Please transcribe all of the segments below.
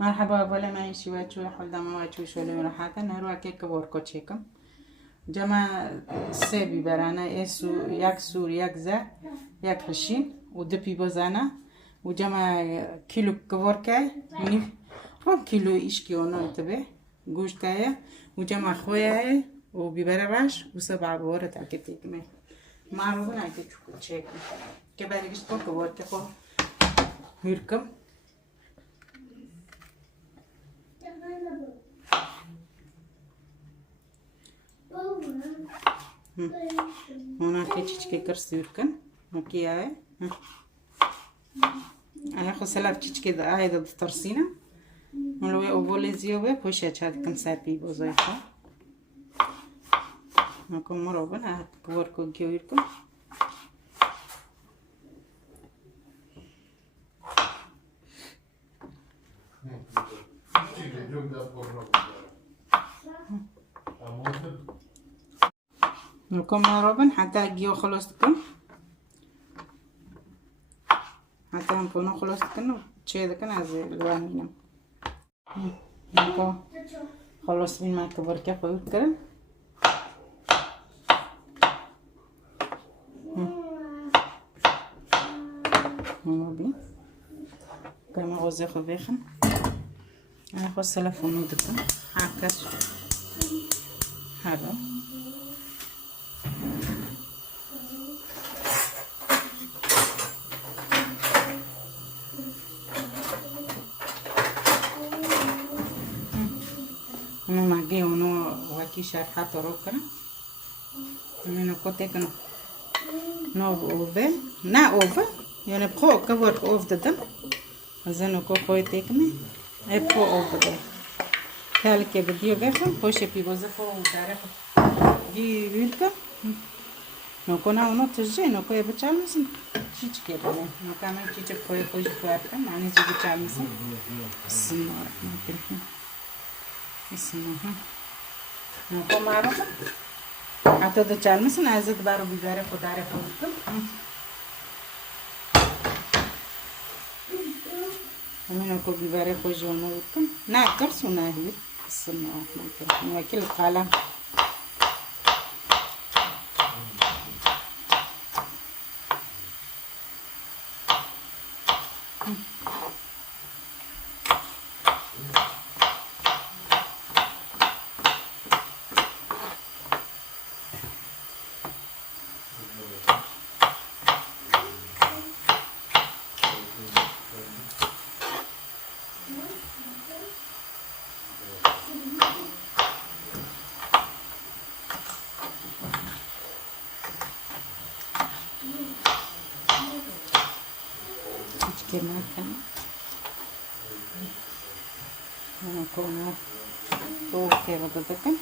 مرحبا ولا ما يشي واتشو حول دم واتشو شولي راحتا نروح كيك وركو تشيكم جمع سبي برانا يسو يك سور يك زا يك خشين ودبي بزانا وجمع كيلو كوركاي مني هم كيلو إشكي ونو تبه گوشت كايا وجمع خويا وبيبر راش وسبع بورة تاكتيك مي معروفون هاي تشيكم كبار يشتو كوركا خو هيركم هنا كيتشكي كرسيركن مكياي انا خو سلاب كيتشكي دا هاي دا ترسينا ملوي اوبوليزيو به پوشه چاد کم سرپی بزای خو نکن مرابن ها کورکو گیویرکو نكون مرابن حتى جيو خلاص تكون حتى نكون خلاص تكون شيء ده كان عزيز الوانينا نكون خلاص بين ما كبر كيف يذكر مرابين كما غزي خبيخن أنا خلاص تلفون ودكم حاكس هذا أنا معجي ونو واكي شرحة تروكنا أنا كنت نو أوفر نا أوفر يعني بخو كبر أوف دم أزنو كو خوي تكمي أبخو أوف دم كالك بديو بخم خوش بيبوزه خو داره دي بيلك نو كنا ونو تجي نو كوي بتشالمسن شيء كده نو كمان شيء كوي خوش كوارك معني زي بتشالمسن بسم الله الرحمن الرحيم بسم الله نو كمارو حتى ده تشالمسن عايزة بارو بيجاره خداره خودكم أنا أقول بيجاره خوجونه وكم نا كرسونا هي بسم الله الرحمن الرحيم وكل القلم كمان كان أنا كنا أوكي بدأتكم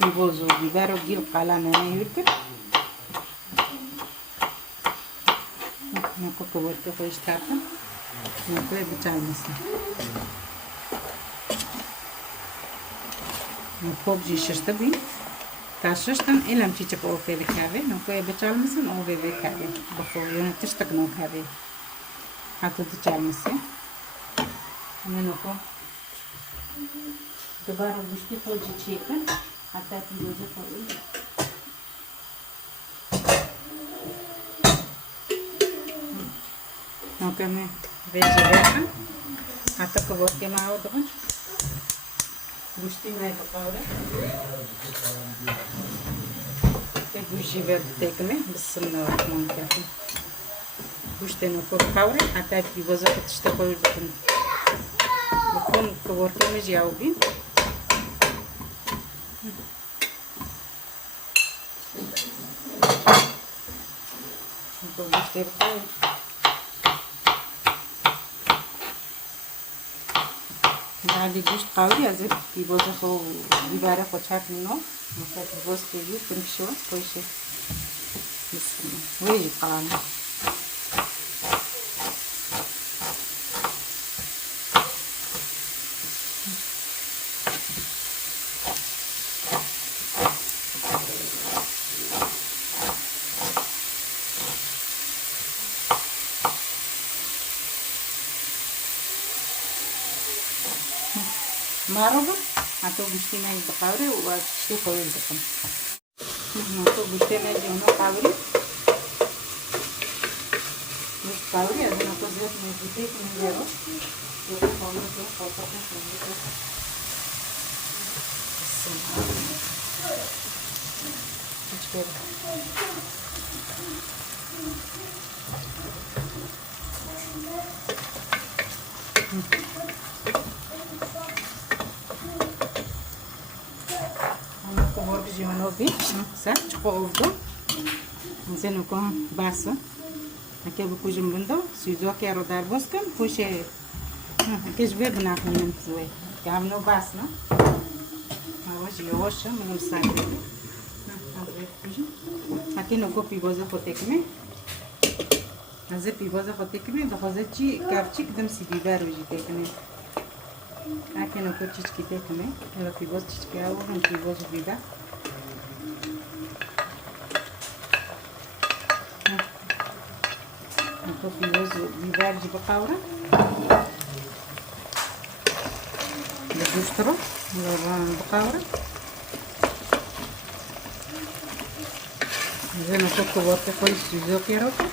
بيبوزو بيبارو جيل قلم أنا يركب نكو كبرت خوش تاكم نكو بتعمسنا نكو بجي شرطبي كاششتن إلهم تيجي أوفي بكابي نكوي بتشالمسن أوفي بكابي بخوي تشتك نكابي حتى تشالمسي أنا نكو دوباره بشتي خوجي تشيكن حتى تيجي خوي نكمل بيجي بيكن حتى كبر كما هو دهون بشتي ما يبقاوله بوشي بدتكمه بسم الله الرحمن الرحيم بوشتي نكو كاوري حتى في وزق تشتكوي بكون كبرتو مجي اوبين بوشتي بقاوي بعد گوشت قاوری از بیبازه خو بیباره خو چپ منو مثلا بیباز کیجی تنشوا کویشه بسم الله ویجی قلم معروفة حتى قشتي ماي بقاوري وقشتي خويل بكم نحطو قشتي ماي هنا قاوري مش قاوري هذا نحطو زيت ماي بيتيك نديرو يوقف خالص وخاطر نخليك جوانوبي صح تقوفدو زين نكون باسو هكا بكوجم بندو سيزو كيرو دار بوسكم كوشي كيش بيبنا من زوي كامنو باسنا ما واش يوش من الساعه هكا نكو بيبوزا خوتكمي هذا بيبوزا خوتكمي دخوزتي كارتيك دم سي بيبار وجي تكمي هكا نكو تشكي تكمي هذا بيبوز تشكي او هم بيبوز بيبار في وز بيبار جي بقاورة بجوشترو بقاورة زين نحطو ورقة كويس زوكي روكو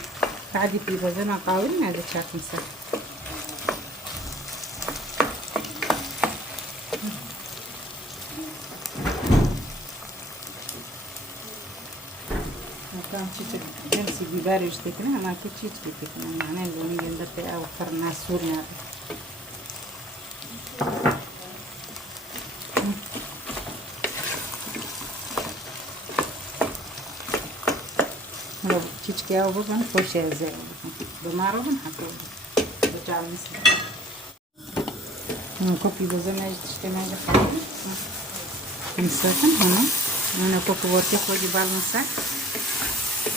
بعدي في وزنا قاورين هذا شاف مسك كان تشيت جنسي بيباري وشتكنا أنا كتشيت بيتكنا معناه لوني جندت أو خرنا سوريا لو تشيت كيا وبكون خوشة زي بمارو بنحطه بجعل مثل كوبي بزنا تشتنا جخالي مسكن هنا كوبي وركي خوجي بالمسك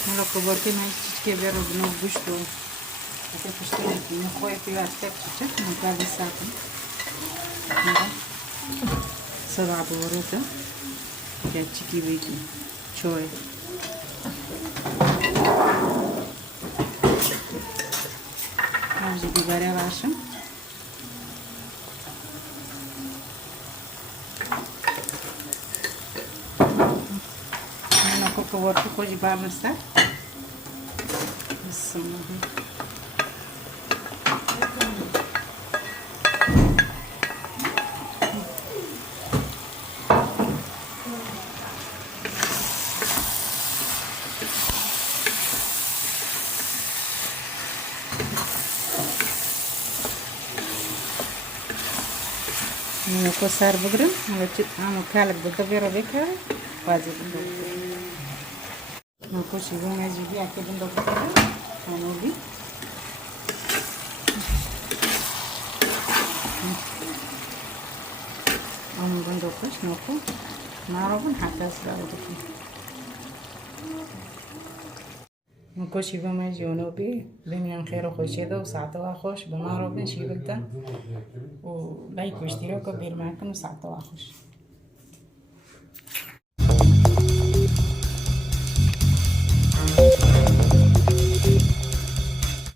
هلا كبرتي ما يشتكي بيرو بنو بشتو هكا تشتري من خويا في واحد تشتك من قال الساكن سبع بوروتا كاتشيكي بيكي شوي نجي بيباري العشاء هنا كوكورتي خوجي بالمسك بسم الله نكو صار بقرن على عامو كالك بالدبيرة بكرة واجب نكو شيبو ما يجيبي أكيد بندبيرة هنوبي أم بندوقش نكو نعرفون حتى سلالتكم نكو شيبو ما يجي هنوبي بنيان خير وخوشي ده وساعته خوش بنعرفون شيبو ده ولايك واشتراك وبير معكم وساعته خوش